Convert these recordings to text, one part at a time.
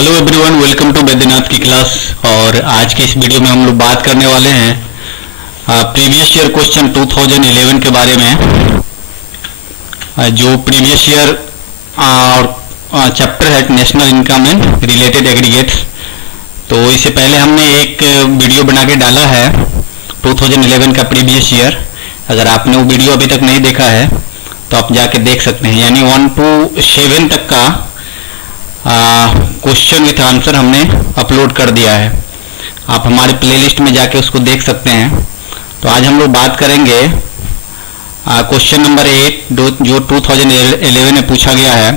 Hello everyone, welcome to Baidyanath की class. और आज की इस वीडियो में हम लोग बात करने वाले हैं प्रीवियस ईयर क्वेश्चन 2011 के बारे में। जो प्रीवियस ईयर और चैप्टर है national income and related aggregates. तो इससे पहले हमने एक वीडियो बना के डाला है 2011 का प्रीवियस ईयर। अगर आपने वो वीडियो अभी तक नहीं देखा है तो आप जाके देख सकते हैं। यानी 1 to 7 तक का क्वेश्चन विथ आंसर हमने अपलोड कर दिया है। आप हमारे प्लेलिस्ट में जाके उसको देख सकते हैं। तो आज हम लोग बात करेंगे क्वेश्चन नंबर 8 जो 2011 में पूछा गया है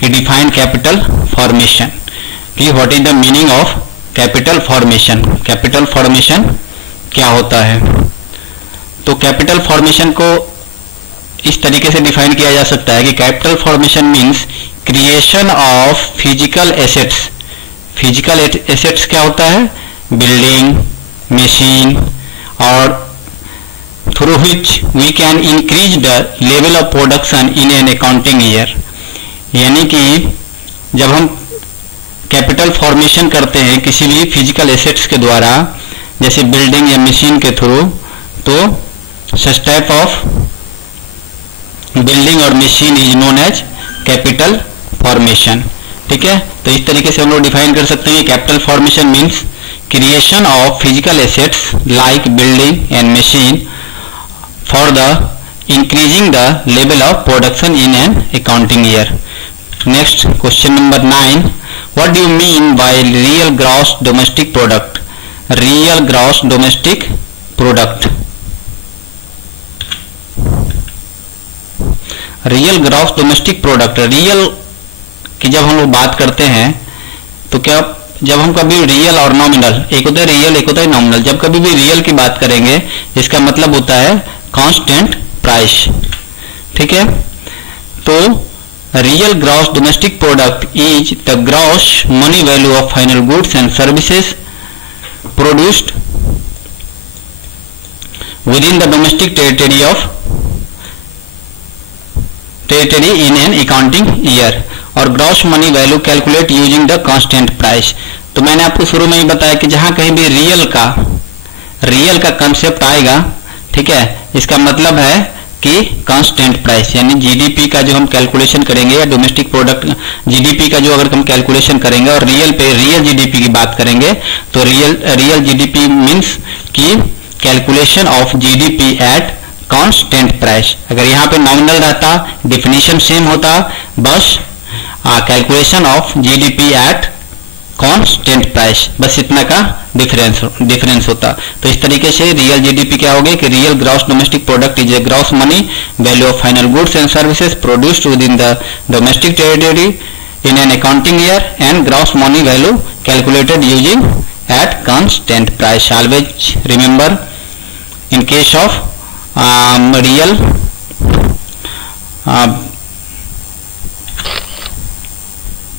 कि डिफाइन कैपिटल फॉर्मेशन, कि what is the meaning of capital formation. Capital formation क्या होता है? तो कैपिटल फॉर्मेशन को इस तरीके से डिफाइन किया जा सकता है कि capital formation means creation of physical assets. Physical assets क्या होता है? बिल्डिंग, मशीन, और through which we can increase the level of production in an accounting year. यानी कि जब हम कैपिटल फॉर्मेशन करते हैं किसी भी फिजिकल एसेट्स के द्वारा, जैसे बिल्डिंग या मशीन के थ्रू, तो सच टाइप ऑफ बिल्डिंग और machine is known as capital formation. ठीक है, तो इस तरीके से हम लोग डिफाइन कर सकते हैं। Capital formation means creation of physical assets like building and machine for the increasing the level of production in an accounting year. Next question number 9, what do you mean by real gross domestic product? Real gross domestic product, real gross domestic product. Real की जब हम लोग बात करते हैं तो क्या, जब हम कभी रियल और नॉमिनल, एक होता है रियल एक होता है नॉमिनल, जब कभी भी रियल की बात करेंगे इसका मतलब होता है कांस्टेंट प्राइस। ठीक है, तो real gross domestic product is the gross money value of final goods and services produced with in the domestic territory in an accounting year, और gross money value calculate using the constant price. तो मैंने आपको शुरू में ही बताया कि जहां कहीं भी रियल का कंसेप्ट आएगा, ठीक है, इसका मतलब है कि कांस्टेंट प्राइस, यानी जीडीपी का जो हम कैलकुलेशन करेंगे या डोमेस्टिक प्रोडक्ट जीडीपी का जो अगर हम कैलकुलेशन करेंगे और रियल जीडीपी की बात करेंगे तो रियल जीडीपी मीन्स कि calculation of GDP at constant price. अगर यहाँ पे नॉमिनल रहता, डिफिनीशन सेम होता, बस calculation of GDP at constant price, बस इतना का डिफरेंस होता। तो इस तरीके से रियल जीडीपी क्या होगी कि real gross domestic product is a gross money value of final goods and services produced with in the domestic territory in an accounting year and gross money value calculated using at constant price. Always remember in case of real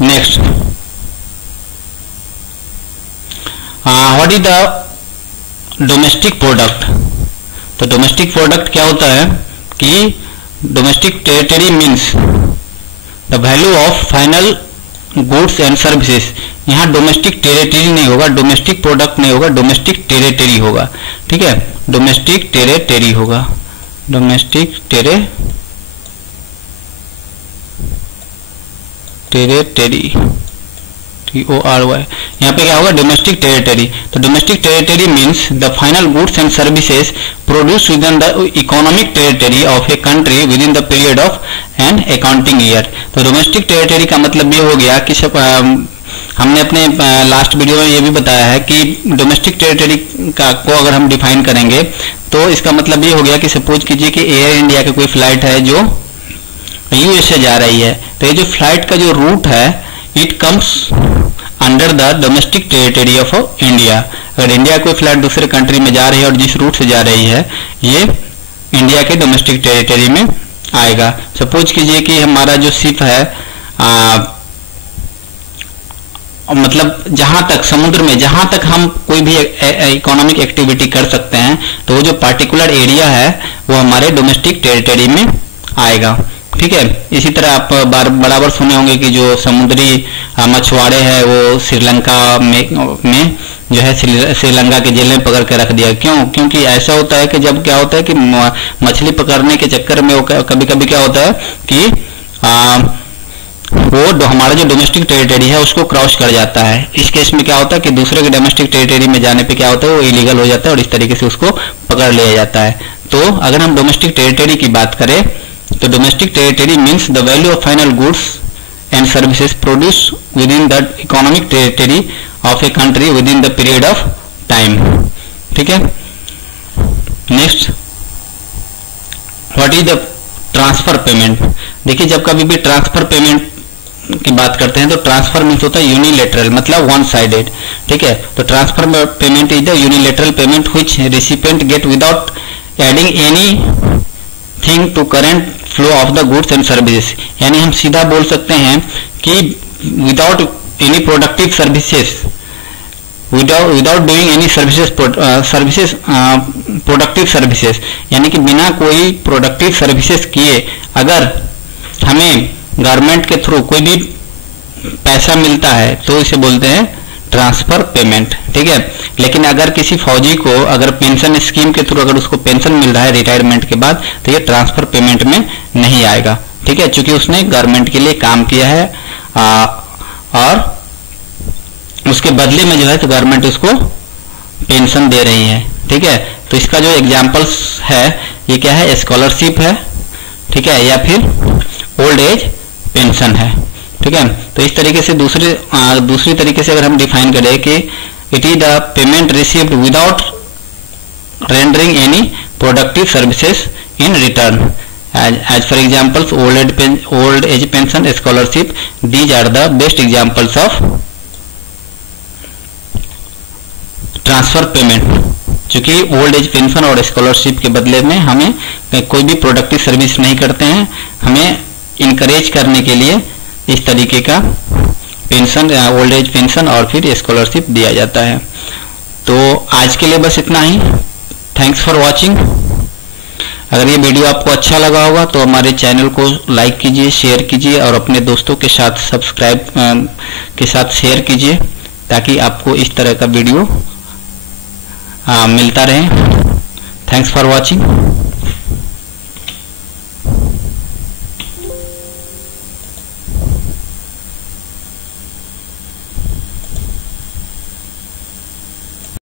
next what is the domestic product? तो domestic product क्या होता है कि domestic territory means the value of final goods and services. यहाँ domestic territory नहीं होगा, domestic product नहीं होगा, डोमेस्टिक टेरिटरी होगा। ठीक है, डोमेस्टिक टेरिटरी होगा, डोमेस्टिक टेरिटरी TORY। यहाँ पे क्या होगा? Domestic territory. तो domestic territory means the final goods and services produce with in the economic territory of a country with in the period of an accounting year. तो domestic territory का मतलब ये हो गया कि हमने अपने लास्ट वीडियो में ये भी बताया है कि डोमेस्टिक टेरिटरी को अगर हम डिफाइन करेंगे तो इसका मतलब ये हो गया कि सपोज कीजिए कि एयर इंडिया का कोई फ्लाइट है जो यूएसए जा रही है, तो ये जो फ्लाइट का जो रूट है it comes under the domestic territory of India. अगर इंडिया कोई फ्लाइट दूसरे कंट्री में जा रही है और जिस रूट से जा रही है ये इंडिया के डोमेस्टिक टेरिटरी में आएगा। सपोज कीजिए कि हमारा जो शिप है मतलब जहां तक समुद्र में जहां तक हम कोई भी इकोनॉमिक एक्टिविटी कर सकते हैं तो वो जो पार्टिकुलर एरिया है वो हमारे डोमेस्टिक टेरिटरी में आएगा। ठीक है। इसी तरह आप बराबर सुने होंगे कि जो समुद्री मछुआरे हैं वो श्रीलंका में जो है श्रीलंका के जेल में पकड़ के रख दिया। क्यों? क्योंकि ऐसा होता है कि जब क्या होता है कि मछली पकड़ने के चक्कर में वो कभी कभी क्या होता है कि वो हमारा जो डोमेस्टिक टेरिटरी है उसको क्रॉस कर जाता है। इस केस में क्या होता है कि दूसरे के डोमेस्टिक टेरिटरी में जाने पे क्या होता है वो इलीगल हो जाता है और इस तरीके से उसको पकड़ लिया जाता है। तो अगर हम डोमेस्टिक टेरिटरी की बात करें तो domestic territory means the value of final goods and services produce with in the economic territory of a country with in the period of time. ठीक है। Next, what is the transfer payment. देखिए जब कभी भी transfer payment की बात करते हैं तो ट्रांसफर मीन्स होता है यूनिलेटरल, मतलब वन साइडेड। ठीक है। तो transfer payment is the unilateral payment which recipient get without adding any thing to current flow of the goods and services. यानी हम सीधा बोल सकते हैं कि without any productive services, without doing any services productive services, यानी कि बिना कोई प्रोडक्टिव सर्विसेज किए अगर हमें गवर्नमेंट के थ्रू कोई भी पैसा मिलता है तो इसे बोलते हैं ट्रांसफर पेमेंट। ठीक है। लेकिन अगर किसी फौजी को अगर पेंशन स्कीम के थ्रू अगर उसको पेंशन मिल रहा है रिटायरमेंट के बाद तो ये ट्रांसफर पेमेंट में नहीं आएगा। ठीक है। चूंकि उसने गवर्नमेंट के लिए काम किया है और उसके बदले में जो है तो गवर्नमेंट उसको पेंशन दे रही है। ठीक है। तो इसका जो एग्जाम्पल्स है ये क्या है, स्कॉलरशिप है, ठीक है, या फिर ओल्ड एज पेंशन है। ठीक है। तो इस तरीके से दूसरी तरीके से अगर हम डिफाइन करें कि it is the payment received without rendering any productive services in return, as for examples old age pension, scholarship, these are the best examples of transfer payment. चूंकि ओल्ड एज पेंशन और scholarship के बदले में हमें कोई भी productive service नहीं करते हैं, हमें इनकरेज करने के लिए इस तरीके का पेंशन, ओल्ड एज पेंशन और फिर स्कॉलरशिप दिया जाता है। तो आज के लिए बस इतना ही। Thanks for watching. अगर ये वीडियो आपको अच्छा लगा होगा तो हमारे चैनल को लाइक कीजिए, शेयर कीजिए और अपने दोस्तों के साथ सब्सक्राइब के साथ शेयर कीजिए ताकि आपको इस तरह का वीडियो मिलता रहे। Thanks for watching.